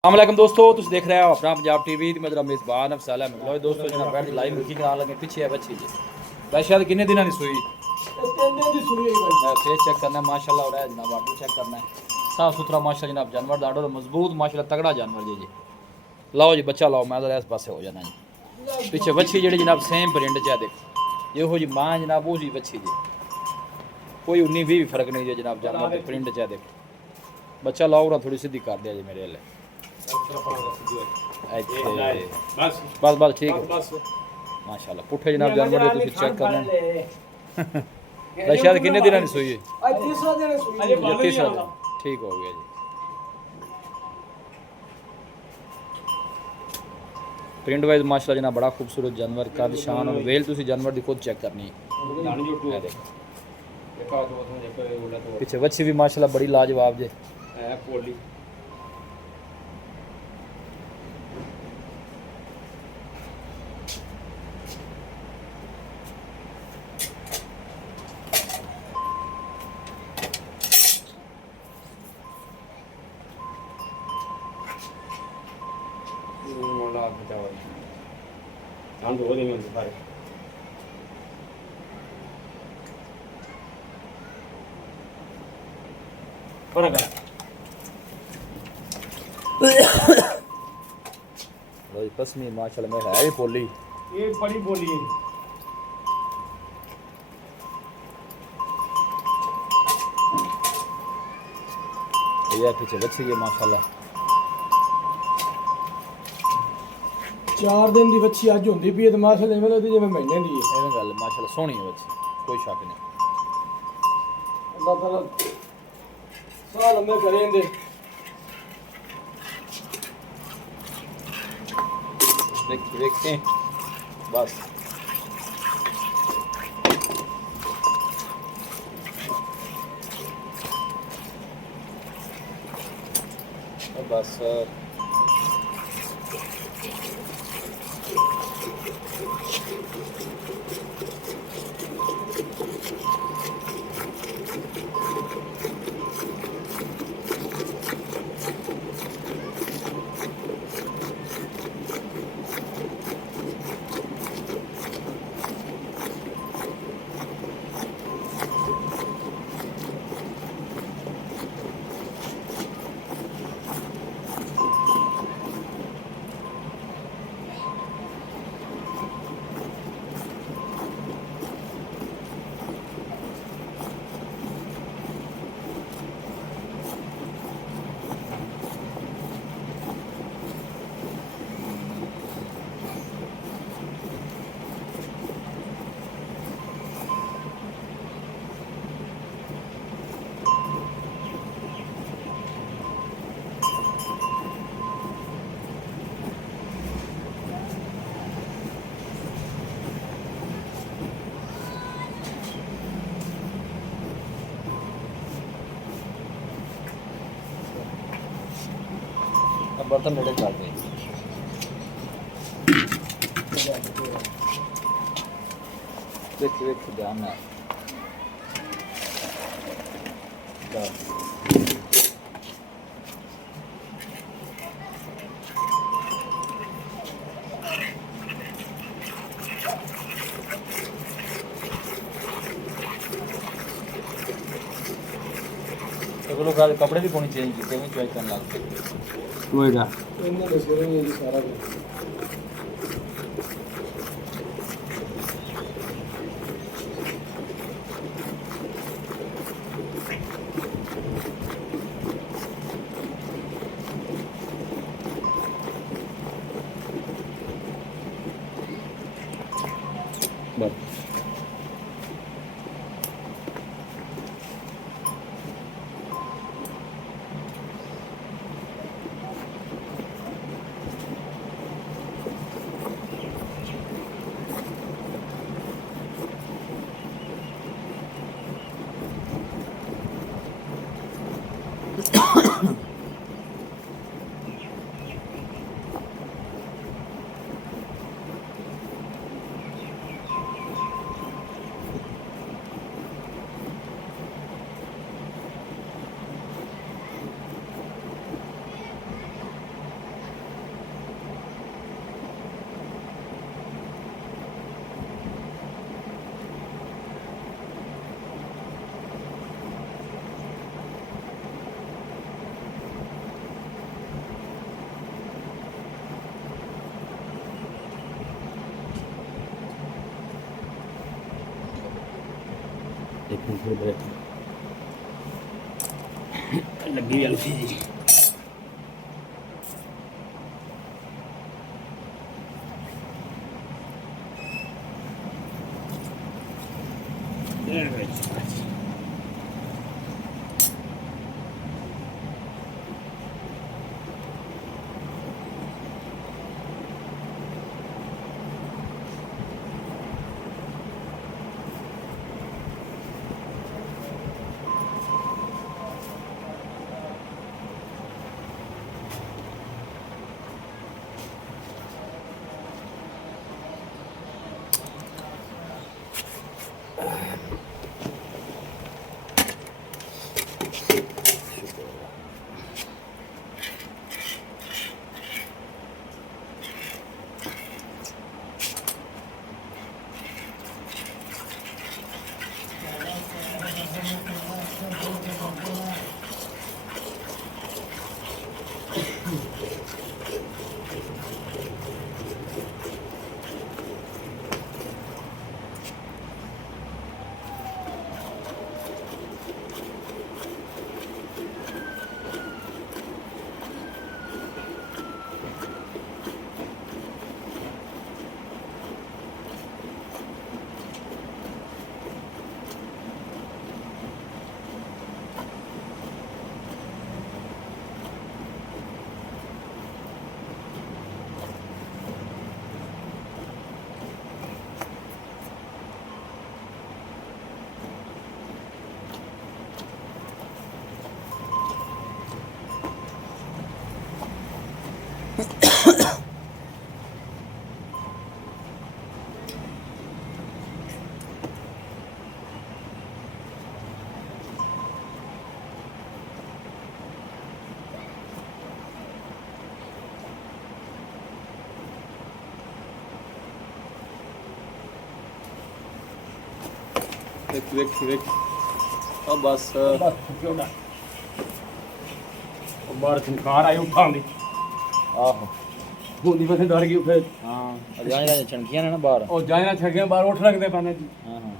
अस्सलाम वालेकुम दोस्तों, तुम देख रहे हो अपना पंजाब टीवी। मेरा मेज़बान अफसाला मिलो दोस्तों जनाब बैठ लाइव मुर्गी करा लगे पीछे है बच्ची जी भाई शायद कितने दिनों की सूई 3 दिन की सूई है। फेस चेक करना है माशाल्लाह हो रहा है जनाब, आर्डर चेक करना है साफ सुथरा माशाल्लाह जनाब, जानवर दा आर्डर मजबूत माशाल्लाह तगड़ा जानवर जी। लाओ जी बच्चा लाओ, मैं इस पासे हो जाना जी। पीछे बच्ची जी जनाब सेम प्रिंट च देख यो जी माँ जनाब वो जी बच्ची जी, कोई 19-20 भी फर्क नहीं जी जनाब, जानवर के प्रिंट च देख बच्चा लाओ और थोड़ी सीधी कर दिया जी मेरे लिए बस बस ठीक है माशाल्लाह। पुठे जनाब जानवर दे तुसी चेक करना शायद कितने दिन की सूई है तीसरा दिन ठीक हो गया जी। प्रिंट वाइज माशाल्लाह जनाब बड़ा खूबसूरत जानवर, कद शान और वेल तुसी जानवर दी खुद चेक करनी है। पीछे बच्ची भी माशाल्लाह बड़ी लाजवाब जे पोली पसमी माशाल्लाह में है भी पोली, ये बड़ी बोली है। ये पीछे बच्ची है माशाल्लाह 4 दिन की बच्ची अज होंदी पई है तो माशाल्लाह इवें लगदी जिवें महीने दी है। एवें गल माशाल्लाह सोहनी है बच्ची, कोई शक नहीं। अल्लाह ताला साल लम्बे करें दे। देखें बस बस बर्तन नेड़े कर दे देख ध्यान ना कपड़े भी पानी चेंज किए चॉइस करने लग होएगा इन्ने दस रहे जी सारा कुछ। ਦੇਖੋ ਫਿਰ ਲੱਗੀ ਅਲਫੀ ਜੀ ਵੇਖ ਆ ਬਸ ਬਾਹਰ ਚਮਕਾਰ ਆਈ ਉਠਾਂ ਦੀ ਆਹੋ ਬੋਲੀ ਵਸੇ ਡਰ ਗਈ ਫਿਰ ਹਾਂ ਅਜਾਂ ਜਾਂ ਛਣਕੀਆਂ ਨੇ ਨਾ ਬਾਹਰ ਉਹ ਜਾਇਨਾ ਛੱਗੇ ਬਾਹਰ ਉੱਠ ਲੱਗਦੇ ਪਾਣੇ ਜੀ ਹਾਂ ਹਾਂ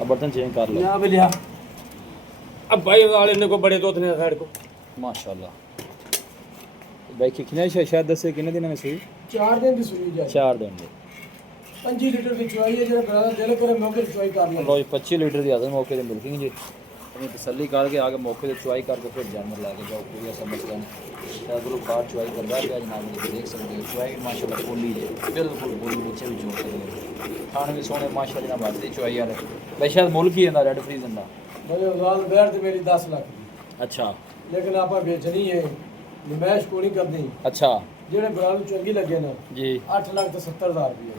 अब बर्तन चेंज कर लो ना बिलिया अब भाई वाले ने को बड़े दोस्त ने साइड को माशाल्लाह भाई कितने शायद दसे कितने दिन में सुई 4 दिन की सुई जाए 4 दिन दे 5 लीटर की चुआई है जरा बड़ा दिल करे मौके चुआई कर लो 25 लीटर की आदत मौके पे मिल्किंग जी अपनी तसल्ली करके आगे मौके पे चुआई करके फिर जानवर लेके जाओ पूरी समझ लें अगर कार चुआई कर रहा है जनाब जी देख सकते हो चुआई माशाल्लाह फुल्ली है बिल्कुल फुल्ली बच्चे भी जोड़ सकते खाने भी सोने माशाल्लाह जनाब आती चुआई वाले भाई शायद मुल्क ही है रेड फ्रीजन का मेरे उजाल बैठ ते मेरी 10 लाख की अच्छा लेकिन आपा बेचनी है निमेश को नहीं करनी अच्छा जेड़े बराल चंगी लगे ना जी 8,70,000 रुपये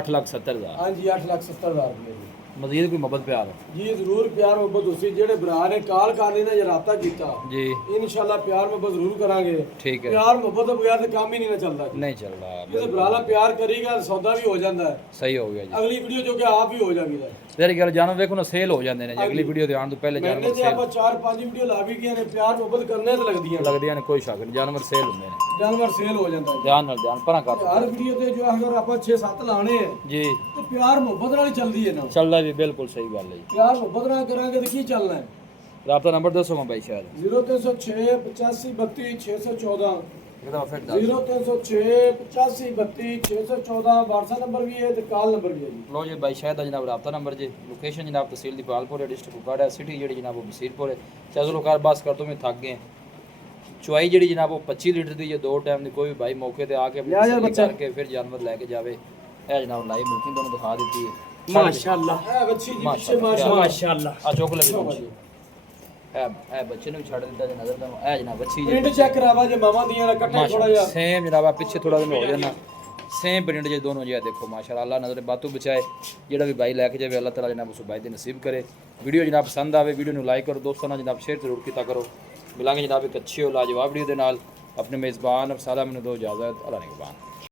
8,70,000 हाँ जी 8,70,000 रुपये मजीद कोई मोहब्बत प्यार जी जरूर प्यार मोहब्बत उसी जेड़े भरा ने काल कर लेना या राबता कीता जी इंशाल्लाह प्यार मोहब्बत जरूर करांगे ठीक है प्यार मोहब्बत बगैर तो काम ही नहीं ना चलता नहीं चल रहा जे भराला प्यार करेगा सौदा भी हो जाता है सही हो गया जी अगली वीडियो जो कि आप ही हो जाएगी तेरी गल जानवर देखो ना सेल हो जाते हैं अगली वीडियो ਦੇ ਆਉਣ ਤੋਂ ਪਹਿਲੇ मैंने जानवर ते सेल आपा 4-5 वीडियो ला भी गए ने प्यार मोहब्बत करने ते लगदियां ने कोई शक नहीं जानवर सेल ਹੁੰਦੇ ਨੇ जानवर सेल हो जाता है ध्यान ਨਾਲ ध्यान परा कर हर वीडियो ते जो अगर आपा 6-7 लाने हैं जी तो प्यार मोहब्बत नाल चलदी है ना ਚੱਲਦਾ ਵੀ ਬਿਲਕੁਲ ਸਹੀ ਗੱਲ ਹੈ प्यार मोहब्बत नाल करांगे तो की चलना है ਰਾਬਤਾ ਨੰਬਰ ਦੱਸੋ ਮੈਂ ਭਾਈ ਸ਼ਾਇਦ 0306 85 32 614 ਇਹਦਾ ਫਿਰ 0306 85 32 614 WhatsApp नंबर भी है तो कॉल नंबर भी है जी ਲੋ ਜੀ ਭਾਈ ਸ਼ਾਇਦ ਦਾ ਜਨਾਬ ਰਾਬਤਾ ਨੰਬਰ ਜੀ ਲੋਕੇਸ਼ਨ ਜਨਾਬ ਤਹਿਸੀਲ ਦੀ ਪਾਲਪੁਰ ਡਿਸਟ੍ਰਿਕਟ ਕੁਕਾੜਾ ਹੈ ਸਿਟੀ ਜਿਹੜੀ ਜਨਾਬ ਉਹ ਬਸੀਰਪੁਰ ਹੈ ਚਲੋ ਕਾਰ ਬਸ ਕਰ ਤੋਂ ਮੈਂ ਥੱਕ ਗਏ ਚੁਆਈ ਜਿਹੜੀ ਜਨਾਬ ਉਹ 25 ਲੀਟਰ ਦੀ ਜੇ ਦੋ ਟਾਈਮ ਦੀ ਕੋਈ ਵੀ ਭਾਈ ਮੌਕੇ ਤੇ ਆ ਕੇ ਆਪਣੀ ਕਰਕੇ ਫਿਰ ਜਾਨਵਰ ਲੈ ਕੇ ਜਾਵੇ ਇਹ ਜਨਾਬ ਲਾਈਵ ਮਿਲਕਿੰਗ ਤੁਹਾਨੂੰ ਦਿਖਾ ਦਿੱਤੀ ਹੈ माशाल्लाह है बच्ची जी पीछे माशाल्लाह ਆ ਚੁੱਕ ਲੈ ਵੀ ਇਹ ਬੱਚੇ ਨੂੰ ਵੀ ਛੱਡ ਦਿੱਤਾ ਜੇ ਨਜ਼ਰ ਦਾ ਇਹ ਜਨਾਬ ਬੱਚੀ ਜੀ प्रिंट चेक करावा जे मामा दियां दा कट्टा थोड़ा जा सेम जनाब पीछे थोड़ा दिन हो जाना सेम प्रिंट जे दोनों जी देखो माशाल्लाह अल्लाह नजर बातू बचाए जेड़ा भी भाई लेके जावे अल्लाह ताला जनाब उस भाई दे नसीब करे वीडियो जनाब पसंद आवे वीडियो नु लाइक करो दोस्तों नाल जनाब शेयर जरूर कीता करो मिलांगे जनाब एक अच्छी और लाजवाब वीडियो दे नाल अपने मेज़बान अफसाला मैनू दो इजाज़त अल्लाह निगहबान।